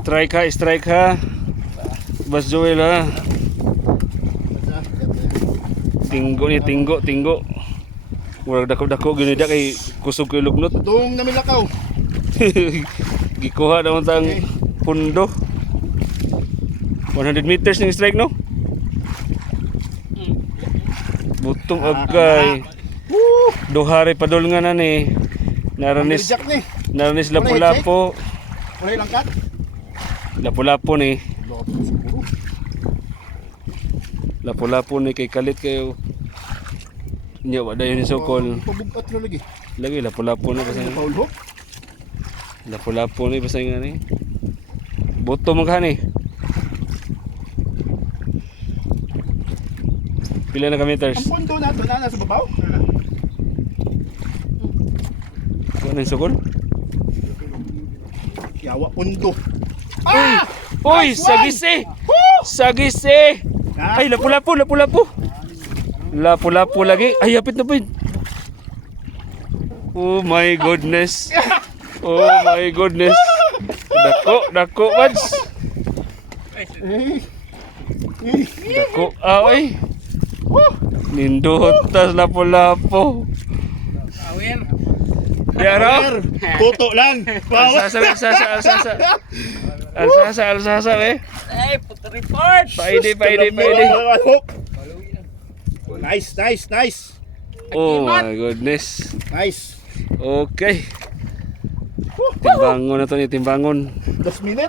Strike ha. Bas Joel ha. Tinggo ni, tinggo. Murag dako-dako gini da kay kusog kay lugnot. Tung namin lakaw. Gikuha naman tang pundo. 100 meters ng strike no? Butong agay. Duhari padol nga na ni. Naranis Reject ni. naranis lapu-lapo. Wala langkat. Lapu-lapo ni. Loko po siguro. Lapu-lapo ni kay kalit kayo. Nya wa dayon ni sokol. Pabugat na lagi. Lagi lapu-lapo na basta. Paul hook. Lapu-lapo ni basta nga ni. Buto man ka ni. Pila na ka meters? Ang pondo na doon na sa babaw. Ano yung sokol? Yawa pondo. Uy! Nice one! Sagisi! Sagisi! Ay, lapu-lapo! Lapu-lapo lagi. Ay, hapit na po yun. Oh my goodness. Oh my goodness. Dako, Mads. Dako, ay. Nindot tas lapu-lapo. Yara. Tuto lang. Alsasa eh. Hey, put the report! Paide. Hook. Nice. Oh my goodness. Nice. Okay. Timbangon na to ni timbangon. 2 minutes.